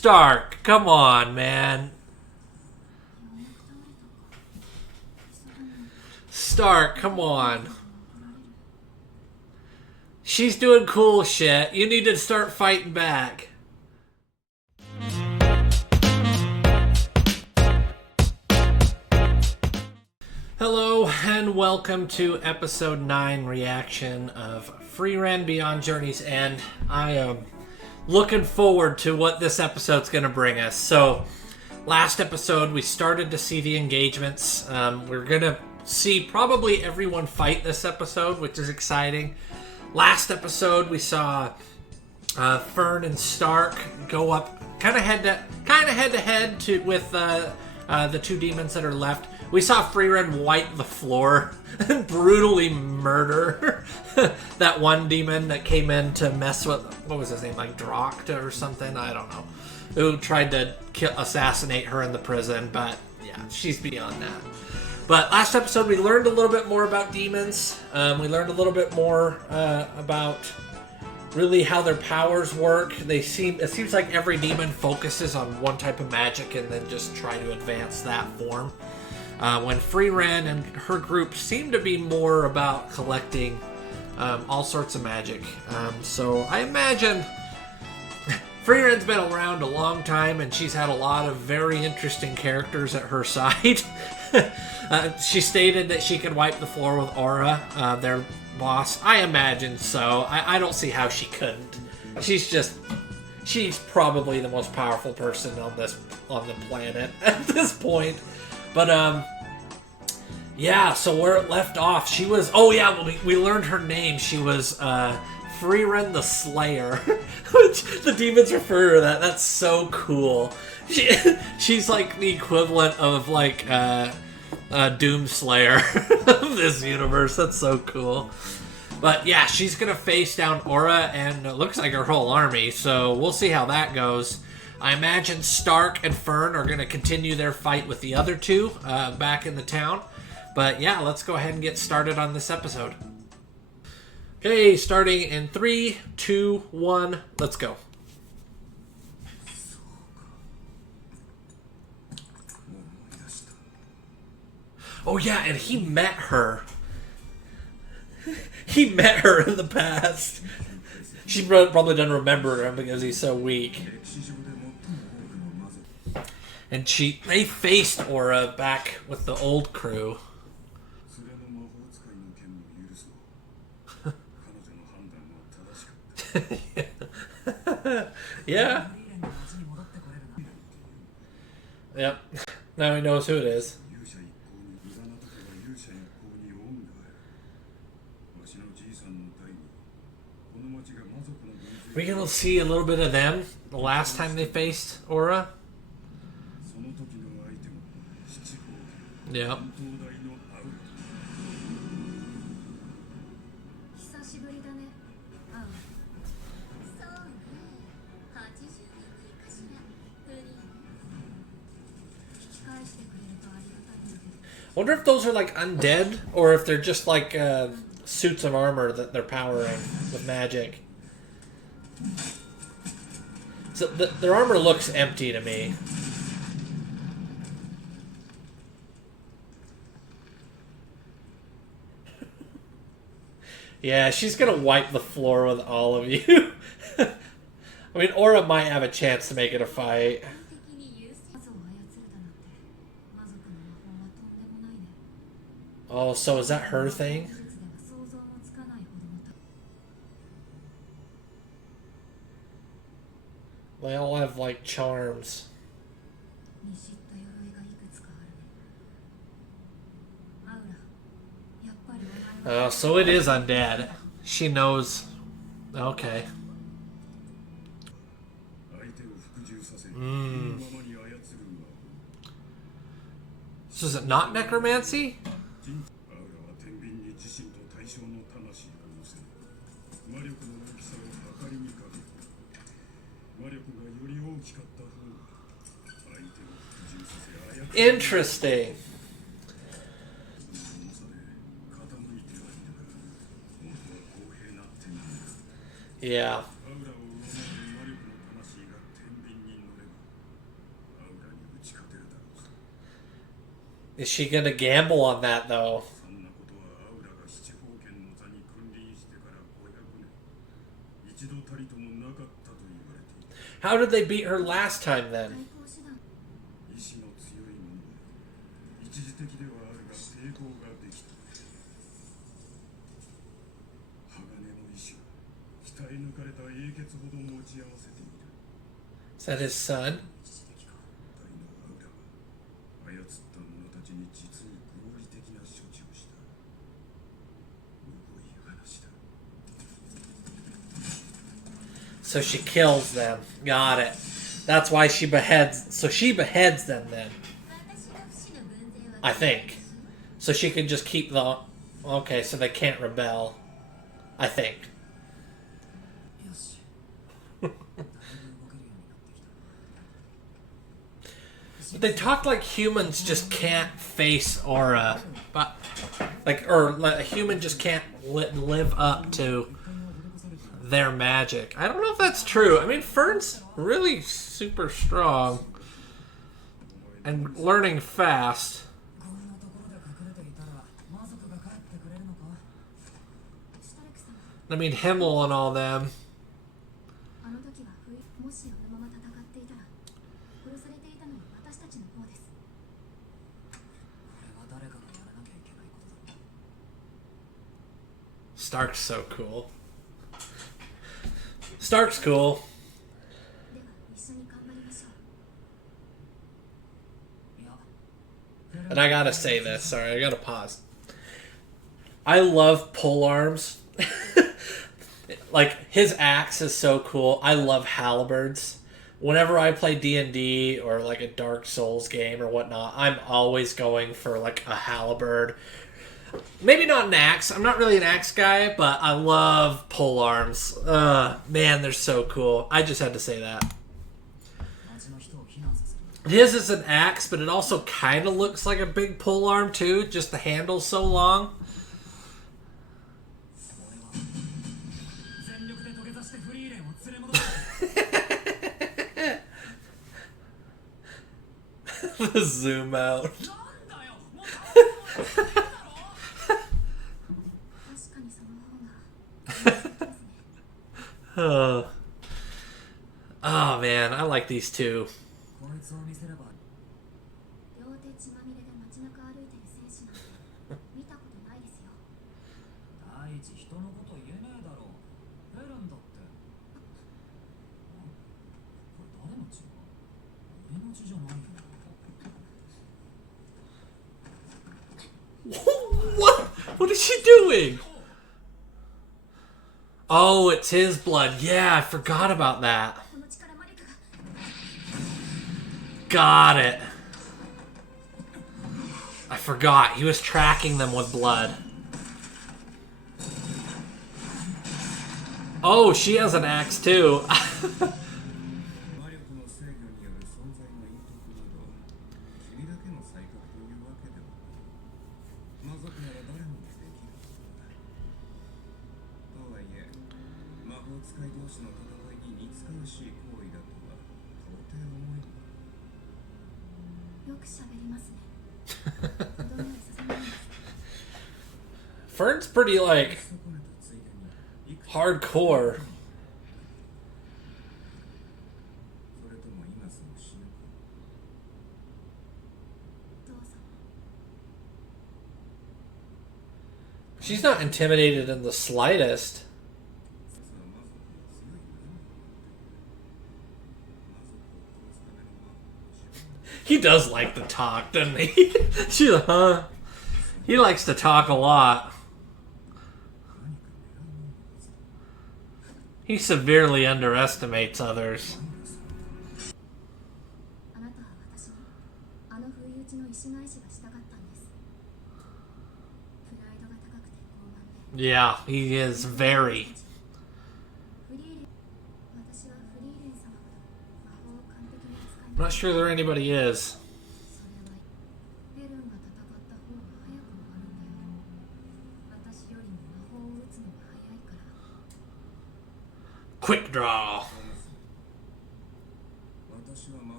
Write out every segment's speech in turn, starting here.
Stark, come on, man. Stark, come on. She's doing cool shit. You need to start fighting back. Hello and welcome to episode 9 reaction of Frieren Beyond Journey's End. I am looking forward to what this episode's going to bring us. So, last episode we started to see the engagements. We're going to see probably everyone fight this episode, which is exciting. Last episode we saw Fern and Stark go up kind of head to head with the two demons that are left. We saw Frieren wipe the floor and brutally murder that one demon that came in to mess with, what was his name, like Drakta or something? I don't know. Who tried to assassinate her in the prison, but yeah, she's beyond that. But last episode we learned a little bit more about demons. We learned a little bit more about really how their powers work. It seems like every demon focuses on one type of magic and then just try to advance that form. When Frieren and her group seem to be more about collecting all sorts of magic. So I imagine Frieren's been around a long time and she's had a lot of very interesting characters at her side. She stated that she could wipe the floor with Aura, their boss. I imagine so. I don't see how she couldn't. She's probably the most powerful person on the planet at this point. But yeah, so where it left off, she was, we learned her name. She was Frieren the Slayer, which the demons refer to that. That's so cool. She's like the equivalent of like Doomslayer of this universe. That's so cool. But yeah, she's gonna face down Aura and it looks like her whole army. So we'll see how that goes. I imagine Stark and Fern are going to continue their fight with the other two back in the town. But yeah, let's go ahead and get started on this episode. Okay, starting in 3, 2, 1, let's go. Oh yeah, and he met her. He met her in the past. She probably doesn't remember him because he's so weak. And they faced Aura back with the old crew. Yeah. Yep. Now he knows who it is. We're going to see a little bit of them the last time they faced Aura. Yeah. Wonder if those are like undead or if they're just like suits of armor that they're powering with magic. So their armor looks empty to me. Yeah, she's gonna wipe the floor with all of you. I mean, Aura might have a chance to make it a fight. Oh, so is that her thing? They all have, like, charms. Oh, so it is undead. She knows. Okay. So is it not necromancy? Interesting. Yeah. Is she gonna gamble on that though? How did they beat her last time then? Is that his son? So she kills them. Got it. That's why she beheads. So she beheads them then. I think. So she can just keep the... Okay, so they can't rebel. I think. But they talk like humans just can't face aura. But, or a human just can't live up to their magic. I don't know if that's true. I mean, Fern's really super strong and learning fast. I mean, Himmel and all them. Stark's so cool. Stark's cool. And I gotta say this. Sorry, I gotta pause. I love pole arms. Like, his axe is so cool. I love halberds. Whenever I play D&D or like a Dark Souls game or whatnot, I'm always going for like a halberd. Maybe not an axe. I'm not really an axe guy, but I love pole arms. Man, they're so cool. I just had to say that. His is an axe, but it also kind of looks like a big pole arm too. Just the handle's so long. The zoom out. Oh man, I like these two. What? What is she doing? Oh, it's his blood. Yeah, I forgot about that. Got it. I forgot. He was tracking them with blood. Oh, she has an axe too. Fern's pretty, like, hardcore. She's not intimidated in the slightest. He does like to talk, doesn't he? She's like, huh? He likes to talk a lot. He severely underestimates others. Yeah, he is very. I'm not sure there anybody is. Quick draw.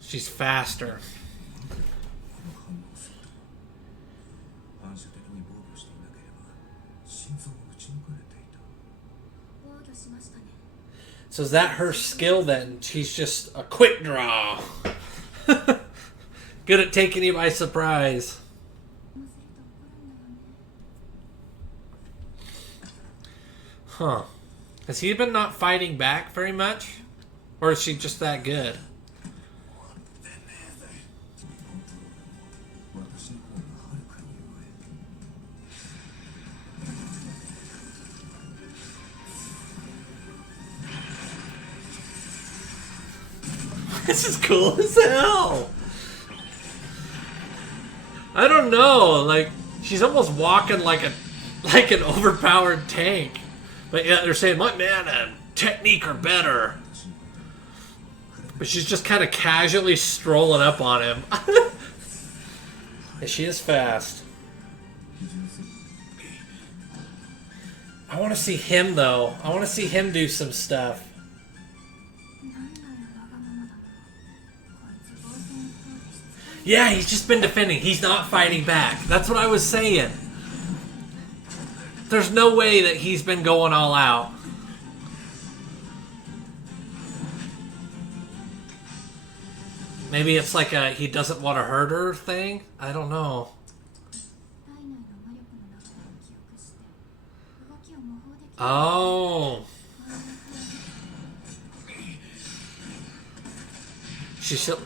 She's faster. So is that her skill then? She's just a quick draw. Good at taking you by surprise. Huh. Has he been not fighting back very much? Or is she just that good? This is cool as hell. I don't know, like she's almost walking like an overpowered tank, but yet they're saying my mana and technique are better. But she's just kind of casually strolling up on him. And she is fast. I want to see him though. I want to see him do some stuff. Yeah, he's just been defending. He's not fighting back. That's what I was saying. There's no way that he's been going all out. Maybe it's like a he doesn't want to hurt her thing? I don't know. Oh.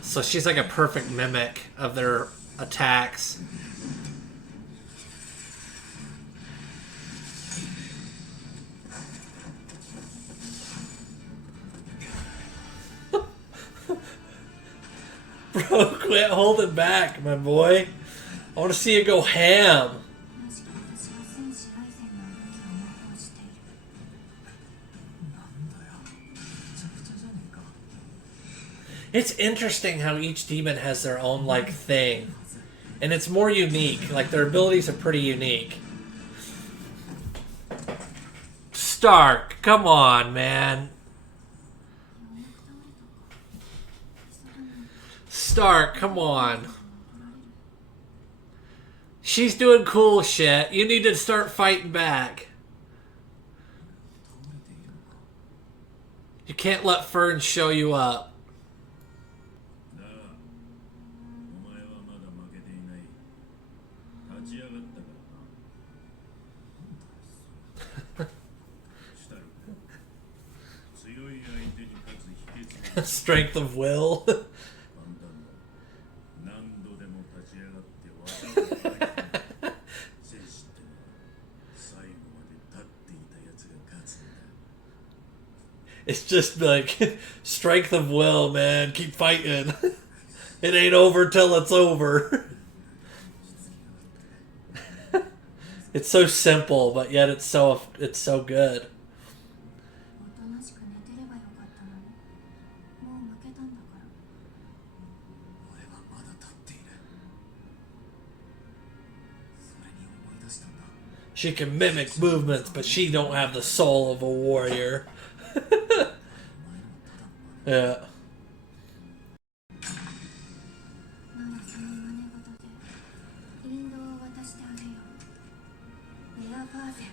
So she's like a perfect mimic of their attacks. Bro, quit holding back, my boy. I want to see you go ham. It's interesting how each demon has their own, like, thing. And it's more unique. Like, their abilities are pretty unique. Stark, come on, man. Stark, come on. She's doing cool shit. You need to start fighting back. You can't let Fern show you up. Strength of will. It's just like strength of will, man. Keep fighting. It ain't over till it's over. It's so simple, but yet it's so good. She can mimic movements, but she don't have the soul of a warrior. Yeah.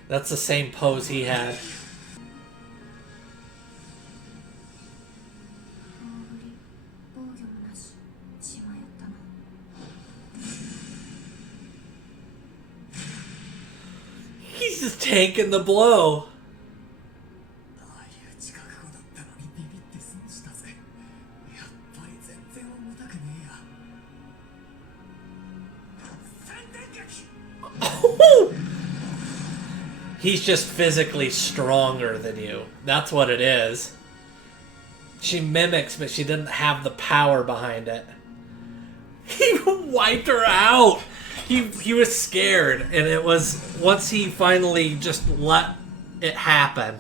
That's the same pose he had. He's just taking the blow. He's just physically stronger than you. That's what it is. She mimics, but she didn't have the power behind it. He wiped her out. He was scared, and it was once he finally just let it happen.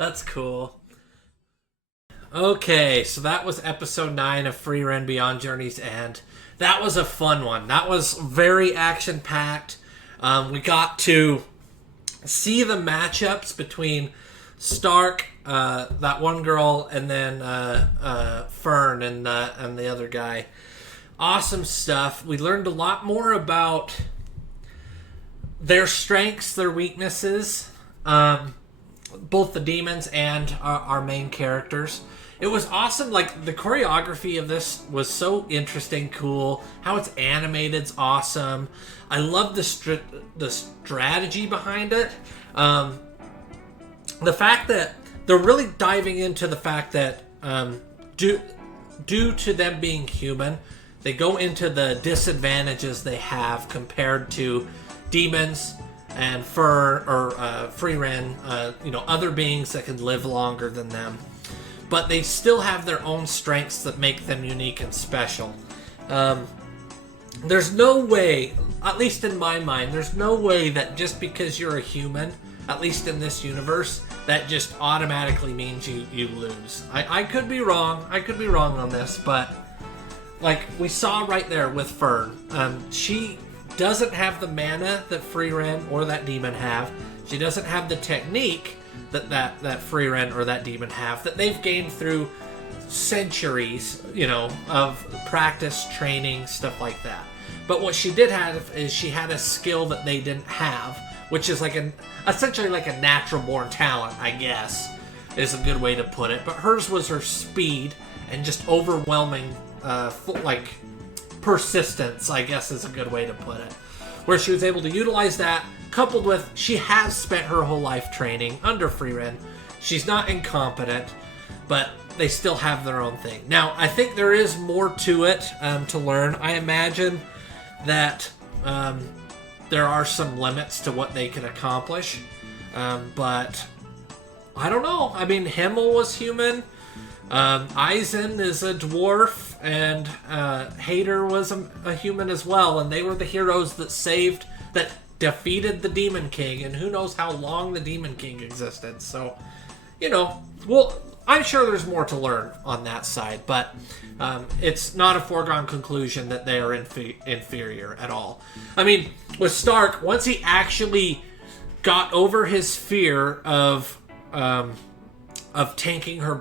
That's cool. Okay, so that was episode 9 of Frieren Beyond Journey's End. That was a fun one. That was very action-packed. We got to see the matchups between Stark, that one girl, and then Fern and the other guy. Awesome stuff. We learned a lot more about their strengths, their weaknesses, both the demons and our main characters. It was awesome. Like, the choreography of this was so interesting, cool. How it's animated's awesome. I love the strategy behind it. The fact that they're really diving into the fact that due to them being human, they go into the disadvantages they have compared to demons and Frieren, other beings that can live longer than them. But they still have their own strengths that make them unique and special. There's no way, at least in my mind, there's no way that just because you're a human, at least in this universe, that just automatically means you lose. I could be wrong. I could be wrong on this, but like we saw right there with Fern, she doesn't have the mana that Frieren or that demon have. She doesn't have the technique that Frieren or that demon have, that they've gained through centuries, of practice, training, stuff like that. But what she did have is she had a skill that they didn't have, which is essentially like a natural born talent, I guess, is a good way to put it. But hers was her speed and just overwhelming, persistence, I guess is a good way to put it. Where she was able to utilize that, coupled with she has spent her whole life training under Frieren. She's not incompetent, but they still have their own thing. Now, I think there is more to it to learn. I imagine that there are some limits to what they can accomplish, but I don't know. I mean, Himmel was human. Eisen is a dwarf, and Hader was a human as well, and they were the heroes that defeated the Demon King, and who knows how long the Demon King existed. So, I'm sure there's more to learn on that side, but it's not a foregone conclusion that they are inferior at all. I mean, with Stark, once he actually got over his fear of tanking her,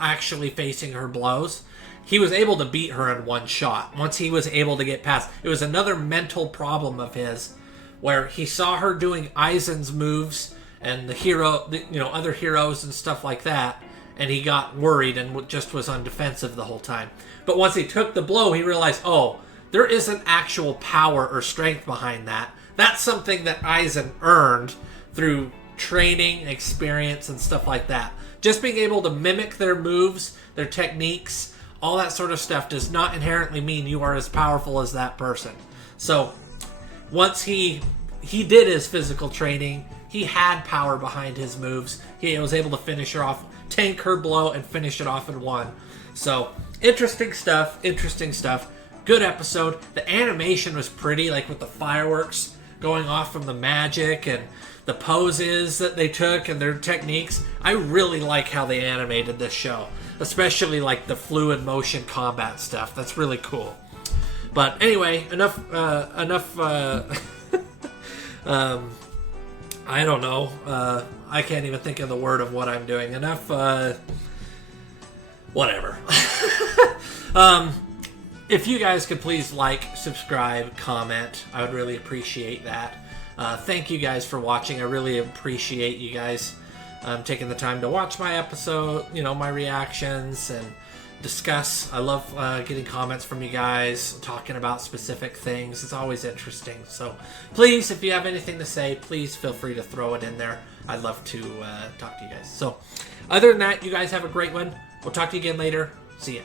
actually facing her blows, he was able to beat her in one shot. Once he was able to get past, it was another mental problem of his, where he saw her doing Eisen's moves and other heroes and stuff like that, and he got worried and just was on defensive the whole time. But once he took the blow, he realized, there isn't actual power or strength behind that. That's something that Eisen earned through training, experience, and stuff like that. Just being able to mimic their moves, their techniques, all that sort of stuff does not inherently mean you are as powerful as that person. So, once he did his physical training, he had power behind his moves. He was able to finish her off, tank her blow, and finish it off in one. So, interesting stuff. Good episode. The animation was pretty, like with the fireworks going off from the magic and the poses that they took and their techniques. I really like how they animated this show, especially like the fluid motion combat stuff. That's really cool. But anyway, enough I don't know. I can't even think of the word of what I'm doing. Enough, whatever. If you guys could please like, subscribe, comment, I would really appreciate that. Thank you guys for watching. I really appreciate you guys taking the time to watch my episode, my reactions, and discuss. I love getting comments from you guys, talking about specific things. It's always interesting. So please, if you have anything to say, please feel free to throw it in there. I'd love to talk to you guys. So other than that, you guys have a great one. We'll talk to you again later. See ya.